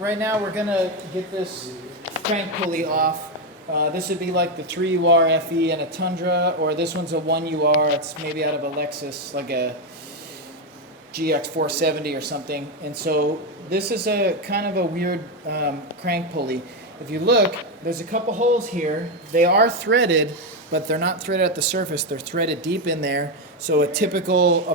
right now we're gonna get this crank pulley off. This would be like the 3ur-fe and a Tundra, or this one's a 1ur. It's maybe out of a Lexus, like a GX 470 or something. And so this is a kind of a weird crank pulley. If you look, there's a couple holes here. They are threaded, but they're not threaded at the surface. They're threaded deep in there. So a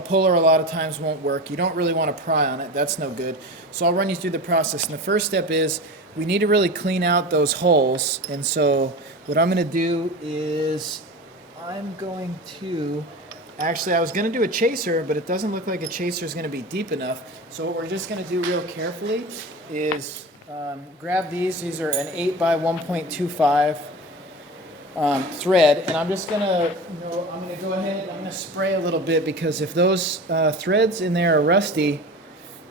puller a lot of times won't work. You don't really want to pry on it. That's no good. So I'll run you through the process. And the first step is we need to really clean out those holes. And so what I'm going to do is actually I was going to do a chaser, but it doesn't look like a chaser is going to be deep enough. So what we're just going to do real carefully is grab these. These are an 8 by 1.25 thread, and I'm just gonna, I'm gonna go ahead and I'm gonna spray a little bit, because if those threads in there are rusty,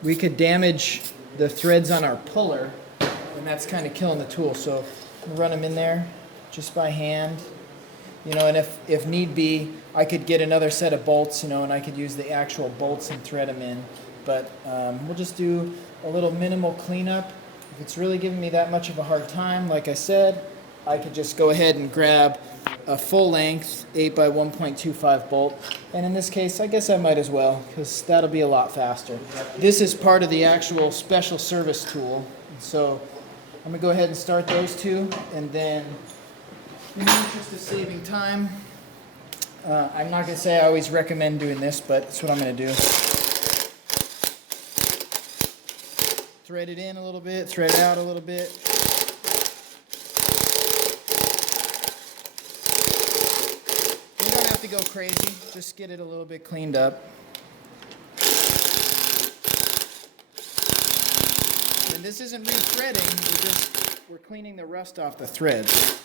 we could damage the threads on our puller, and that's kind of killing the tool. So I'm gonna run them in there just by hand, and if need be, I could get another set of bolts, and I could use the actual bolts and thread them in. But we'll just do a little minimal cleanup. If it's really giving me that much of a hard time, like I said, I could just go ahead and grab a full length 8 by 1.25 bolt. And in this case, I guess I might as well, because that'll be a lot faster. This is part of the actual special service tool. So I'm going to go ahead and start those two. And then, in the interest of saving time, I'm not going to say I always recommend doing this, but that's what I'm going to do. Thread it in a little bit, thread it out a little bit. You don't have to go crazy, just get it a little bit cleaned up. And this isn't re-threading, we're cleaning the rust off the threads.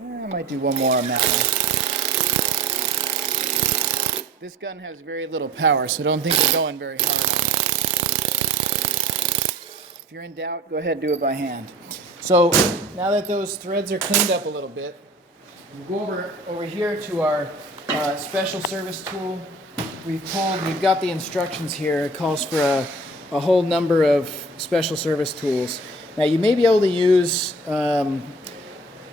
I might do one more on that one. This gun has very little power, so don't think we're going very hard. If you're in doubt, go ahead and do it by hand. So now that those threads are cleaned up a little bit, we'll go over here to our special service tool. We've got the instructions here. It calls for a whole number of special service tools. Now you may be able to use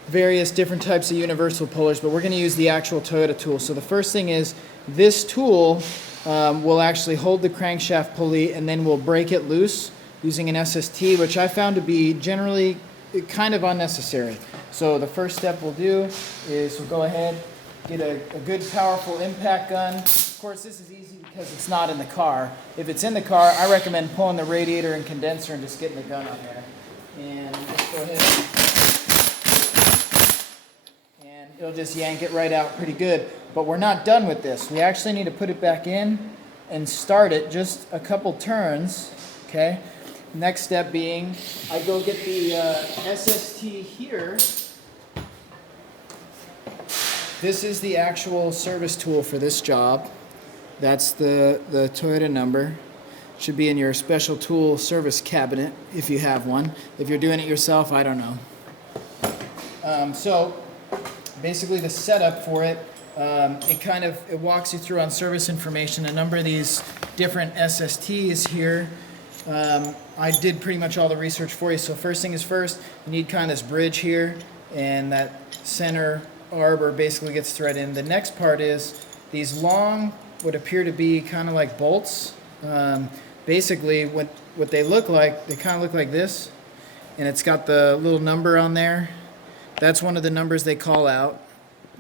various different types of universal pullers, but we're going to use the actual Toyota tool. So the first thing is, this tool will actually hold the crankshaft pulley, and then we'll break it loose using an SST, which I found to be generally kind of unnecessary. So the first step we'll do is we'll go ahead, get a good powerful impact gun. Of course, this is easy because it's not in the car. If it's in the car, I recommend pulling the radiator and condenser and just getting the gun on there. And just go ahead and it'll just yank it right out pretty good. But we're not done with this. We actually need to put it back in and start it just a couple turns, okay? Next step being, I go get the SST here. This is the actual service tool for this job. That's the Toyota number. Should be in your special tool service cabinet if you have one. If you're doing it yourself, I don't know. So basically the setup for it, it walks you through on service information, a number of these different SSTs here. I did pretty much all the research for you. So first thing is first, you need kind of this bridge here, and that center arbor basically gets threaded in. The next part is these long, what appear to be kind of like bolts. Basically what they look like, they kind of look like this, and it's got the little number on there. That's one of the numbers they call out.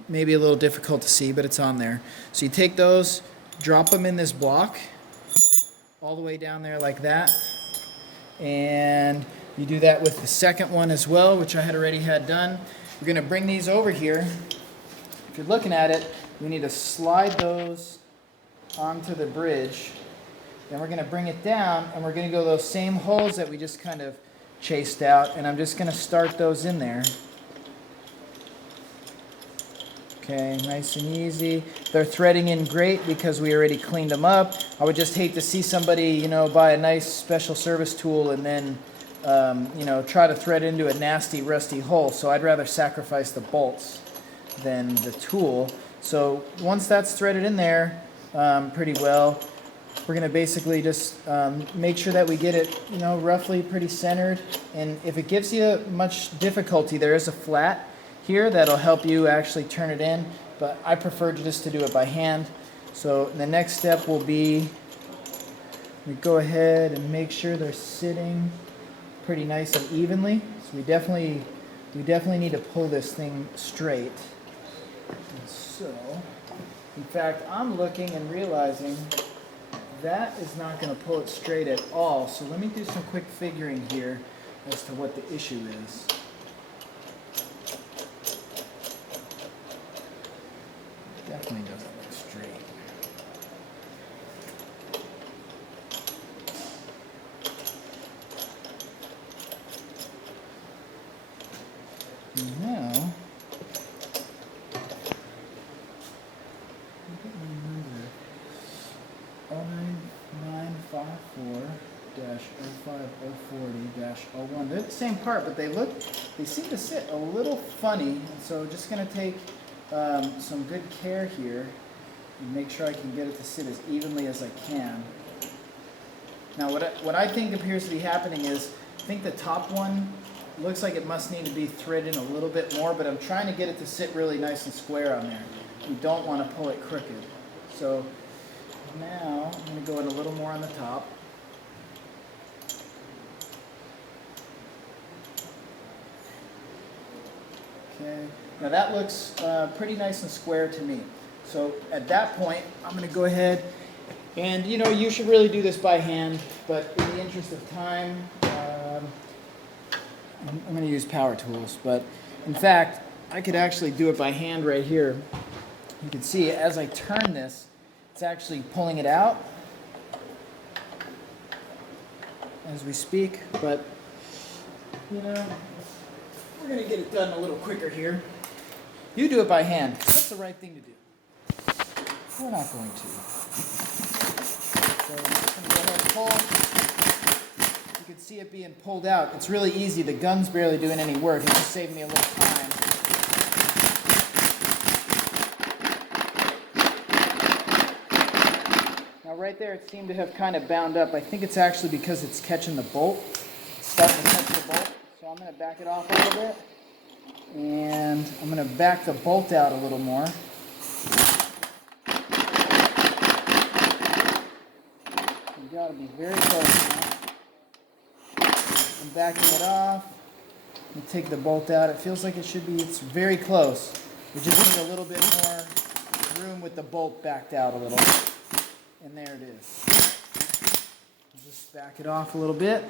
Maybe a little difficult to see, but it's on there. So you take those, drop them in this block, all the way down there like that. And you do that with the second one as well, which I had already had done. We're going to bring these over here. If you're looking at it, we need to slide those onto the bridge. Then we're going to bring it down, and we're going to go those same holes that we just kind of chased out, and I'm just going to start those in there. Okay, nice and easy. They're threading in great because we already cleaned them up. I would just hate to see somebody, buy a nice special service tool and then, try to thread into a nasty, rusty hole. So I'd rather sacrifice the bolts than the tool. So once that's threaded in there pretty well, we're going to basically just make sure that we get it, you know, roughly pretty centered. And if it gives you much difficulty, there is a flat here that'll help you actually turn it in. But I prefer just to do it by hand. So the next step will be we go ahead and make sure they're sitting pretty nice and evenly. So we definitely need to pull this thing straight. And so, in fact, I'm looking and realizing that is not going to pull it straight at all. So let me do some quick figuring here as to what the issue is. Definitely doesn't look straight. Now, look at my number. 09954-05040-01. They're the same part, but they seem to sit a little funny. And so just going to take some good care here and make sure I can get it to sit as evenly as I can. Now what I think appears to be happening is, I think the top one looks like it must need to be threaded in a little bit more, but I'm trying to get it to sit really nice and square on there. You don't want to pull it crooked. So now I'm going to go in a little more on the top. Okay. Now that looks pretty nice and square to me. So at that point, I'm going to go ahead and, you know, you should really do this by hand, but in the interest of time, I'm going to use power tools. But in fact, I could actually do it by hand right here. You can see as I turn this, it's actually pulling it out as we speak. But, you know, we're going to get it done a little quicker here. You do it by hand. That's the right thing to do. We're not going to. So I'm just going to go ahead and pull. You can see it being pulled out. It's really easy. The gun's barely doing any work. It just saved me a little time. Now right there it seemed to have kind of bound up. I think it's actually because it's catching the bolt. It's starting to catch the bolt. So I'm going to back it off a little bit. And I'm going to back the bolt out a little more. You've got to be very close now. I'm backing it off. I'm take the bolt out. It feels like it should be, it's very close. We just need a little bit more room with the bolt backed out a little. And there it is. I'll just back it off a little bit.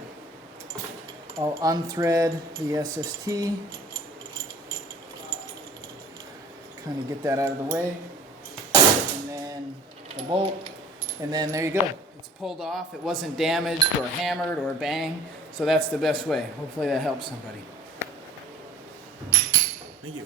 I'll unthread the SST. Kind of get that out of the way. And then the bolt. And then there you go. It's pulled off. It wasn't damaged or hammered or banged. So that's the best way. Hopefully that helps somebody. Thank you.